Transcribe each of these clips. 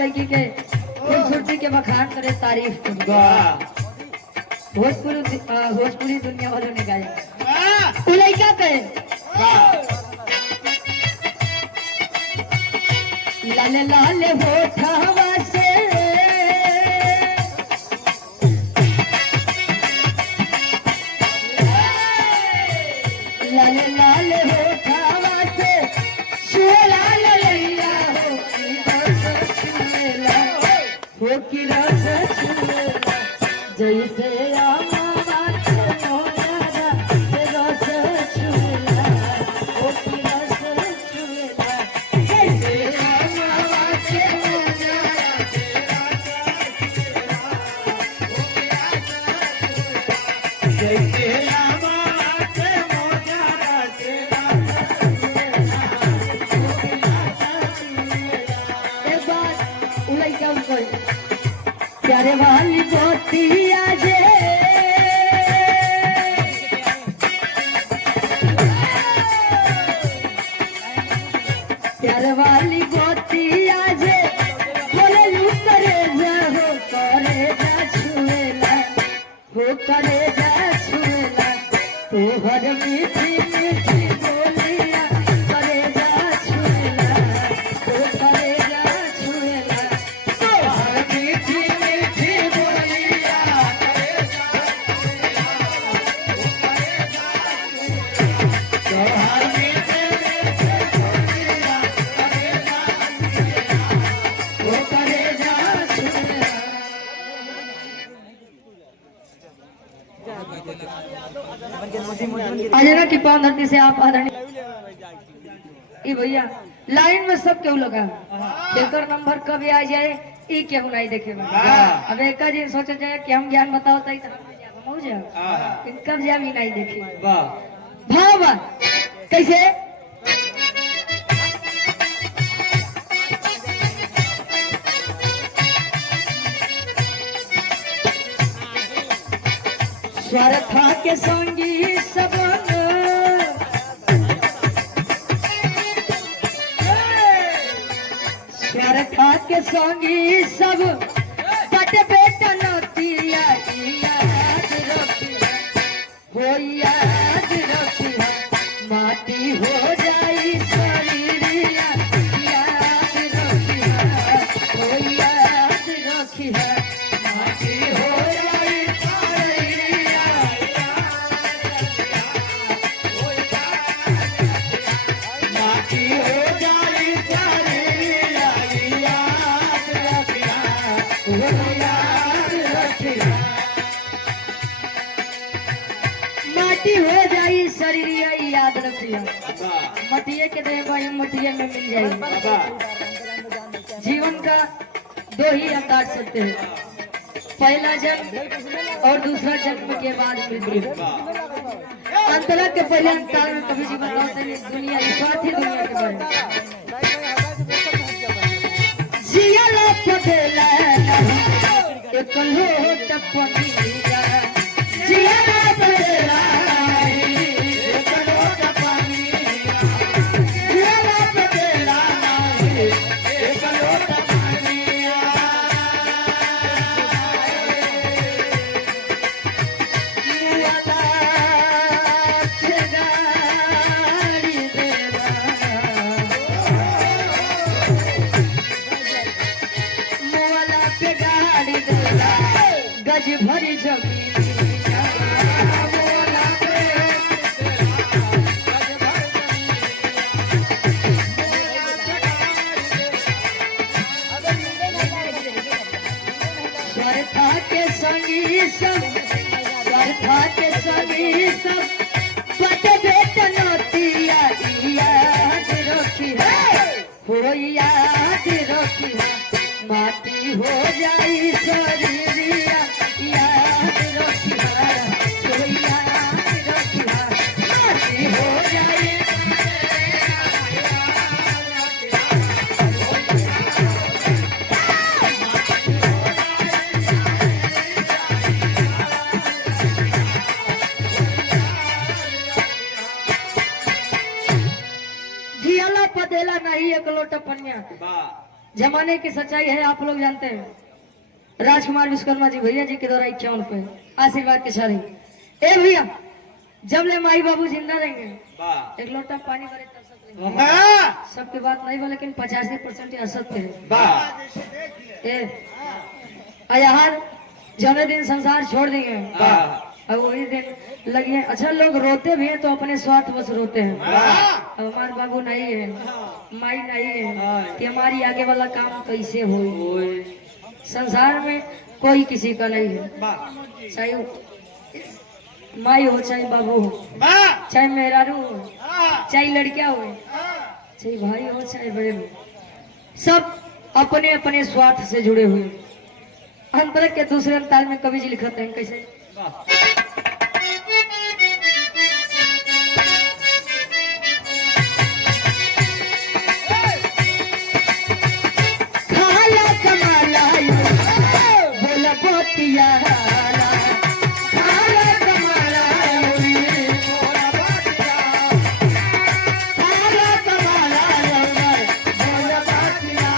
लड़की के खूबसूरती के बखान करे, तारीफ करे। भोजपुरी दुनिया वालों ने गाया। वो लड़का कहे लाले लाले होठवा से लाले लाले होठवा से छुएला ललैया हो की रस छुएला जैसे आमा के मोरा से रस छुएला हो की रस छुएला जैसे आमा के मोरा से रस छुएला हो की रस छुएला जैसे आमा के मोरा से रस छुएला हो की रस छुएला। एक बात उलई क्या कोई प्यारे वाली पोतिया जे प्यारे वाली पोतिया जे बोले लू करे जा हो करे जा छुएला हो करे जा छुएला तो हर मीठी मीठी बोलिया करे जा छुएला तो करे जा छुएला तो हर मीठी मीठी बोलिया करे जा छुएला तो हर मीठी मीठी बोलिया करे जा छुएला वो करे जा छुएला। अजना की पावन धरती से आप आदरणीय ई भैया लाइन में सब केहू लगा एकर नंबर कब आ जाए ई केहू नहीं देखे में। अब एक जी सोचे जाए कि हम ज्ञान बताओ तो हम हो जाए कब जाए भी नहीं देखे भाव कैसे स्वार्था के संगी सबन स्वार्था के संगी सब बट बेटा नतिया याद रखिया हो याद रखिया माटी हो जाई शरीरिया याद रखिया हो याद रखिया माटी हो जाई शरीरिया माटी हो जाई शरीरिया याद रखिया हो याद रखिया माटी हो जाई शरीरिया याद रखिया मटिए के दे भाई मटिए में मिल जाए। जीवन का दो ही अंदाज सकते हैं, पहला जन्म और दूसरा जन्म के बाद मृत्यु। अंतरा के पहले अंतर में कभी जीवन होता नहीं, दुनिया स्वार्थी दुनिया के बारे जिया पदेला एक लोट पनिया जिया पदेला एक लोट पनिया जिया पदेला एक लोट पनिया मुआला गाड़ी देवा मुआला पे गाड़ी देला गज भरी जमीन स्वार्था के संगी सब स्वार्था के संगी सब बट बेटा नतिया याद रखिया हो याद रखिया माटी हो जाई शरीरिया याद रखिया हो याद रखिया माटी हो जाई जियाला पदेला नहीं एक लोटा पनिया जमाने की सच्चाई है, आप लोग जानते हैं। राजकुमार विश्वकर्मा जी भैया जी के द्वारा 51 पे आशीर्वाद के सारे। ए भैया, जब ले माई बाबू जिंदा रहेंगे, एक लोटा पानी भरे तरसत रहेंगे। सबके बात नहीं बा, लेकिन 85% असत थे। यार जौने दिन संसार छोड़ देंगे और वही दिन लगे। अच्छा, लोग रोते भी हैं तो अपने स्वार्थ बस रोते हैं। अब हमारे बाबू नहीं है, माई नहीं है, कि हमारी आगे वाला काम कैसे हो। संसार में कोई किसी का नहीं है, चाहे माई हो, चाहे बाबू हो, चाहे मेहरारू हो, चाहे लड़किया हो, चाहे भाई हो, चाहे बड़े हो, सब अपने अपने स्वार्थ से जुड़े हुए। अंतर के दूसरे अंताल में कवि जी लिखते हैं कैसे। खाला कमाला बोला बोतिया, खाला कमाला खाला कमाला बोला बोतिया।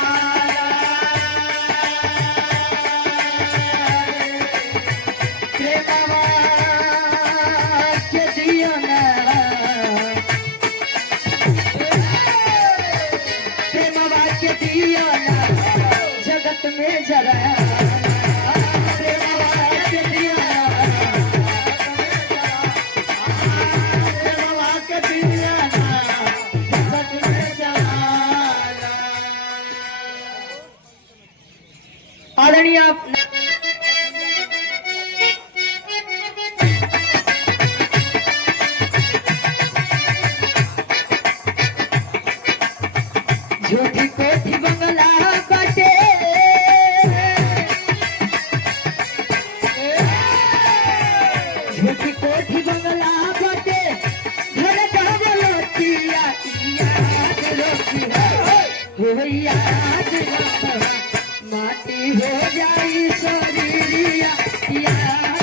जगत में जरा आदरणीय आप झूठी कोठी बंगला बाटे, झूठी कोठी बंगला बाटे, घर बोलोतिया याद रोतिया हो, याद रोतिया माटी हो जाई शरीरिया याद